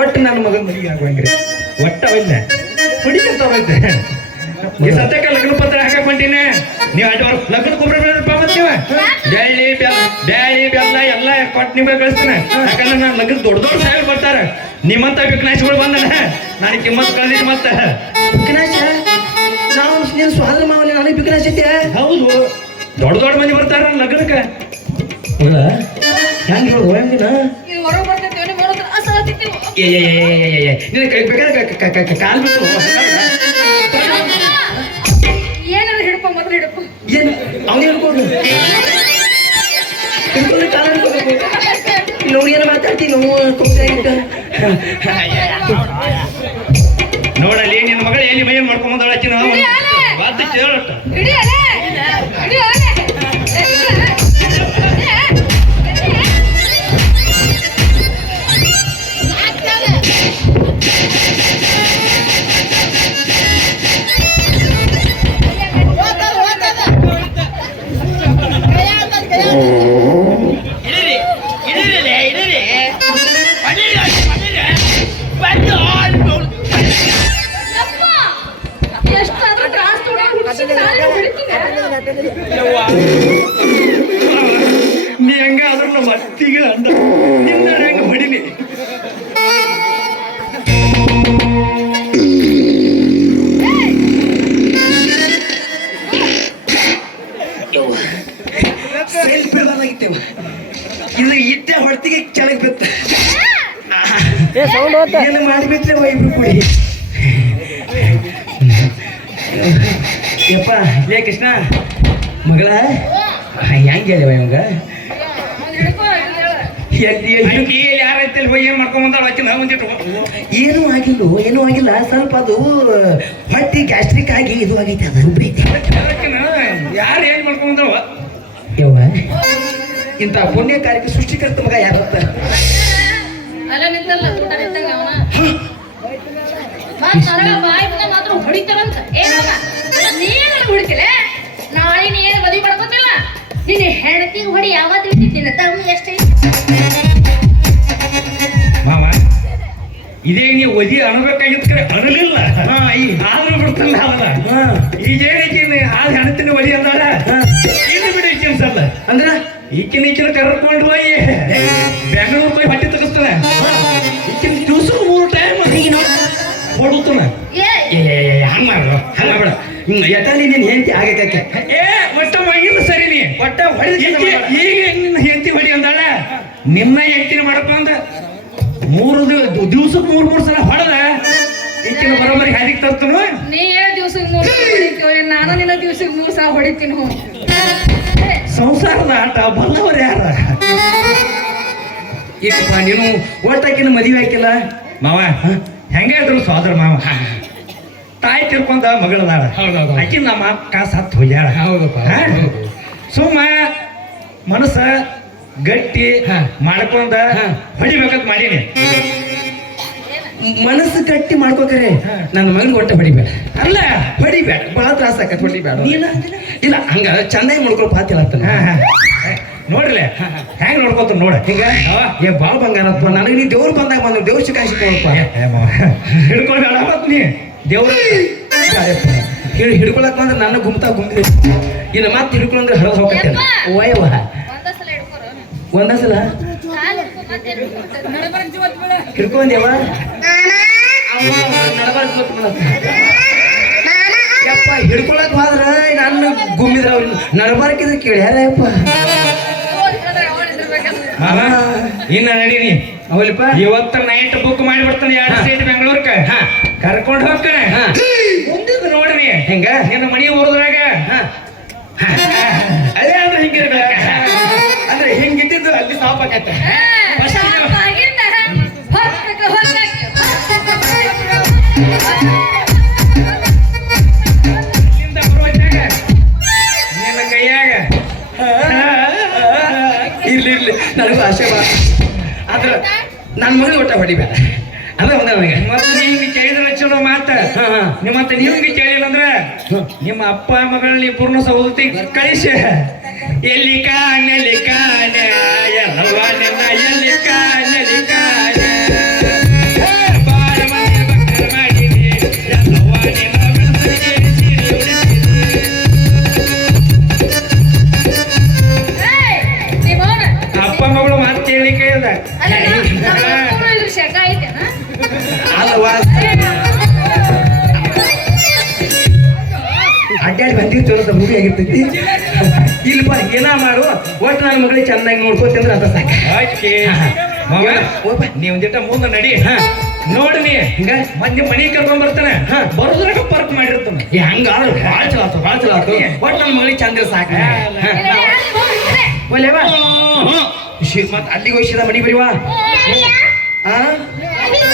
ಒಟ್ಟು ನನ್ನ ಮಗನ ಮದುವೆ ಆಗುವಂಗ್ರಿ ಒಟ್ಟ ಅವಿಲ್ಲ. ಹುಡುಗಂತ ಹೋಗೈತೆ ಈ ಸದ್ಯಕ್ಕ ಲಗ್ನ ಪತ್ರ ಹಾಕಕ್ ಹೊಂಟೀನಿ ನೀವ್ ಅಡ್ಡ ಲಗ್ನ ಕುಬ್ರ ಬೇಡಪ್ಪ ಮತ್ ನೀವು. ಬ್ಯಾಳಿ ಬೆಲ್ಲ ಬ್ಯಾಳಿ ಬೆಲ್ಲ ಎಲ್ಲ ಕೊಟ್ಟು ನಿಮಗೆ ಕಳಿಸ್ತಾನೆ. ಯಾಕಂದ್ರೆ ನಾನು ಲಗ್ನ ದೊಡ್ಡ ದೊಡ್ಡ ಸಾಹೇಬ್ ಬರ್ತಾರೆ. ನಿಮ್ಮಂತ ವಿಕನಾಶಗಳು ಬಂದನ ನಾನು ಕಿಮ್ಮತ್ ಕಳ್ದಿದ್ ಮತ್ತ. ವಿಘ್ನಾಶ ನಾವು ನೀನು ಸ್ವಾದ್ರ ಮಾವಲಿ ನನಗೆ ಬಿಕನಾಶ ಐತೆ ಹೌದು. ದೊಡ್ಡ ದೊಡ್ಡ ಮಂದಿ ಬರ್ತಾರ ಲಗ್ನಕ್ಕೆ. ಹೌದಾ? ಹೆಂಗ್ ಹೇಳು ಹೆಂಗಿನ ಬಿಟ್ಟು ಮೊದಲು ಏನು ಅವನು ಏನು ಮಾತಾಡ್ತೀನಿ ನೋಡಲ್ಲಿ ನಿನ್ನ ಮಗಳು ಎಲ್ಲಿ ಮೈ ಮಾಡ್ಕೊಂಬಂದಳ ಆಕಿ ನಾವು ಅಲೆ ಅದ್ರ ನಮ್ಮ ಅತ್ತಿಗೆ ಅಂದ. ನಿನ್ನ ಹೆಂಗ ಹೊಡಿನಿ ಸೆಲ್ಫ್ ಇರ್ದಾಗಿತ್ತೇವ ಇದು ಇಟ್ಟೆ ಹೊಡ್ತಿಗೆ ಕೆಳಗೆ ಬಿತ್ತ. ಏನು ಮಾಡಿಬಿಟ್ರೆ ಇಬ್ರು ಕೂಡಿ. ಯಪ್ಪ ಲೇ ಕೃಷ್ಣ. ಮಗಳ ಹೆಂಗೆ ಹೇಳಿವ ಇವಂಗ? ಹೋಗಿ ಏನ್ ಒಂದಿಟ್ಟು ಆಗಿಲ್ಲ ಏನೂ ಆಗಿಲ್ಲ. ಸ್ವಲ್ಪ ಅದು ಹೊಟ್ಟಿ ಗ್ಯಾಸ್ಟ್ರಿಕ್ ಆಗಿ ಇದು ಆಗೈತೆ ಅದು ರುಬ್ರೈತೆ ಯಾರು ಏನ್ ಮಾಡ್ಕೊಂಡ್ರವ ಯವ್ವ ಇಂಥ ಪುಣ್ಯ ಕಾರ್ಯಕ್ಕೆ ಸೃಷ್ಟಿಕರ್ತ ಮಗ ಯಾರು ನೀನು ನಾಳೆ ನೀ ಮದುವೆ ಮಾಡ್ಕೋತಿಲ್ಲ ನಿನ್ನ ಹೆಂಡತಿಗೆ ಹೊಡಿ ಯಾವತ್ತು ತಮ್ಮ ಎಷ್ಟೇ ಇದೇ ನೀವು ಒದಿ ಅನ್ಬೇಕಾಗಿತ್ತು ಈ ಆದ್ರೂ ಬಿಡ್ತಲ್ಲ ಅವಲ್ಲ ಹಾ. ಈಗ ಏನಕ್ಕೆ ಆದ ಹೆಣ್ತಿನ ಒದಿ ಅಂದಾಳ. ಇನ್ನು ಬಿಡಿ ಈಕಿನ ಸಲ್ಲ ಅಂದ್ರ? ಈಕಿನ ಈಕಿನ ಕರ್ಕೊಂಡು ಹೋಗಿ. ಬೆಂಗಳೂರು ಹೋಗಿ ಹೊಟ್ಟೆ ತಗಸ್ತಾನೆ. ಈಕಿನ ದಿವಸ ಮೂರು ಟೈಮ್ ಹೀಗೆ ಹೊಡುತ್ತಾನ ಏ. ಏ ಏ, ಏ, ಹಂಗ್ ಮಾಡ್ರು ಹಂಗ ಬೇಡ ಯಥಾಲಿ ನೀನ್ ಹೆಂಡತಿ ಆಗಕ್ಕೆ ಏ ಒಟ್ಟ ಮಗಿಂದ ಸರಿ ನೀ. ಒಟ್ಟ ಹೊಡೆದ ಈಗ ನಿನ್ನ ಹೆಂಡತಿ ಹೊಡಿ ಅಂದಾಳ. ನಿನ್ನ ಹೆಂಡತಿನ ಮಾಡಪ್ಪ ಅಂದ. ಮೂರು ದಿವ್ಸಕ್ಕೆ ಮೂರು ಮೂರು ಸಲ ಹೊಡೆದ ಈಕಿನ ಬರೋಬ್ಬರಿ ಹಾದಿಗೆ ತರ್ತನು? ನೀ ಏಳು ದಿವ್ಸಕ್ಕೆ ಮೂರು ಹೊಡಿತೀವಿ ನಾನು ನಿನ್ನ ದಿವ್ಸಕ್ಕೆ ಮೂರು ಸಲ ಹೊಡಿತೀನಿ ಸಂಸಾರದ ಆಟ ಬಲ್ಲವರು ಯಾರ? ಈಗಪ್ಪ ನೀನು ಒಟ್ಟಾಕಿನ ಮದುವೆ ಹಾಕಿಲ್ಲ ಮಾವ. ಹೆಂಗೆ ಇದ್ರು ಸೋದರ ಮಾವ? ತಾಯಿ ತಿರ್ಕೊಂಡ ಮಗಳದಾಳ. ಆಕಿ ನಮ್ಮ ಅಕ್ಕ ಹತ್ತು ಹೋಗ್ಯಾಳ. ಹೌದಪ್ಪ, ಸುಮ್ಮ ಮನಸ್ಸ ಗಟ್ಟಿ. ಮಾಡ್ಕೊಂಡ ಹಾ. ಹೊಡಿಬೇಕಂತ ಮಾಡೀನಿ. ಮನಸ್ಸು ಗಟ್ಟಿ ಮಾಡ್ಕೋಕರೆ ನನ್ನ ಮಗನ ಒಟ್ಟ ಹೊಡಿಬೇಡ ಅಲ್ಲ ಹೊಡಿಬೇಡ. ಬಹಳ ತ್ರಾಸ ಆಕತ್ ಹೊಡಿಬೇಡ. ನೀನ ಇಲ್ಲ ಹಂಗ ಚೆನ್ನಾಗಿ ಮಾಡ್ಕೊಳ್ ಪಾತಿ ಹೇಳ್ತಾನ ಹಾ, ಹಾ. ನೋಡ್ರಲೆ ಹೆಂಗ್ ನೋಡ್ಕೊತ ನೋಡ. ಹಿಂಗ? ಏ ಬಾಳ ಬಂಗಾರಪ್ಪ ನನಗೆ ನೀ ದೇವ್ರು ಬಂದಾಗ ಬಂದ್ರು ದೇವ್ರ ಶಿಕಾಯಿ ಸಿಕ್ಕೋಪ್ಪ ಹಿಡ್ಕೊಳ್ಬೇಡ ಮತ್ ನೀ. ದೇವ್ರ ಹಿಡ್ ಹಿಡ್ಕೊಳಕ್ ಬಂದ್ರೆ ನನ್ನ ಗುಮ್ತಾ ಗುಮ್ತಿ ಇನ್ನು ಮತ್ತೆ ಹಿಡ್ಕೊಂಡ್ರೆ ಹರಿದು ಹೋಗ್ತೇನೆ ಓಯ್ ಓಯವ್ವ. ನಡಬಾರ್ದು ಸಲ ಬಿಡತ್ತ. ಯಪ್ಪ ಹಿಡ್ಕೊಳಕ್ ಹೋದ್ರ ನನ್ನ ಗುಮ್ಮಿದ್ರ ಅವ್ರು ನಡಬಾರ್ಕಿದ್ರೆ ಕೇಳಿ ಯಾರಪ್ಪ ಓಡ್ ಹಿಡ್ದ್ರೆ ಓಡ್ ಹಿಡ್ಬೇಕಂತ. ಮಾಮ ಇನ್ನ ನಡೀನಿ ಅವಲಿಪ್ಪ ಇವತ್ತ ನೈಟ್ ಬುಕ್ ಮಾಡಿ ಬಿಡ್ತಾನೆ ಎರಡು ಸೈಟ್ ಬೆಂಗಳೂರ್ಕ ಹಾ. ಕರ್ಕೊಂಡು ಹೋಗ್ತಾನೆ ಹಾ. ಮುಂದಿದ್ ನೋಡ್ರಿ ಹೆಂಗ ನಿನ್ನ ಮನಿ ಕೈಯಾಗ? ಇರ್ಲಿ ಇರ್ಲಿ. ನನಗೂ ಆಸೆ ಬಾ. ಆದ್ರೆ ನನ್ನ ಮಗಳು ಒಟ್ಟ ಹೊಡಿಬೇಡ. ಅದ ನಿಮ್ಗೆ ಕೇಳಿದ್ರ ಚಲೋ ಮಾತ. ನಿಮ್ಗೆ ಕೇಳಿಲ್ಲ ಅಂದ್ರ ನಿಮ್ಮ ಅಪ್ಪ ಮಗಳ ಪೂರ್ಣ ಸಹೋದತಿ ಕಳಿಸಿ. ಎಲ್ಲಿ ಕಾಣಲಿ ಕಾಣಿ ಕಾಣಲಿ ಕಾಣ ಅಪ್ಪ ಮಗಳು ಮಾತು ಹೇಳಿ ಕೇಳಿದ ಅಲ್ವಾ ಅಡ್ಡಾಡಿ ಬಂದಿರ್ತೀವಲ್ಲ ಸ್ವಲ್ಪ ಮೂವಿ ಆಗಿರ್ತೈತಿ. ಇಲ್ಪ ಏನ ಮಾಡು. ಒಟ್ಟು ನನ್ನ ಮಗಳಿಗೆ ಚೆನ್ನಾಗಿ ನೋಡ್ಕೋತಂದ್ರೆ ಅದ ಸಾಕು. ಆಯ್ಕೆ ಮಗ ಓಪ. ನೀ ಒಂದಿಟ ಮುಂದೆ ನಡಿ. ಹಾ. ನೋಡಿ ನೀ. ಹಿಂಗ? ಮಂದಿ ಮನಿ ಕರ್ಕೊಂಡ್ ಬರ್ತಾನೆ. ಹಾ. ಬರೋದ್ರಾಗ ಪಾರ್ಕ್ ಮಾಡಿರ್ತಾನೆ. ಹಂಗ ಹಂಗಾದ್ರೆ ಭಾಳ ಚಲೋ ಆತು ಭಾಳ ಚಲೋ ಆತು. ಒಟ್ಟು ನನ್ನ ಮಗಳಿಗೆ ಚಂದ್ರ ಸಾಕು. ಇಲ್ಲ, ಇಲ್ಲ. ಒಲ್ಲೆವಾ ಮತ್ ಅಲ್ಲಿಗೆ ಹೋಗಿ ಸೀದಾ ಮನೆಗೆ ಬರೀವಾ ಹಾ?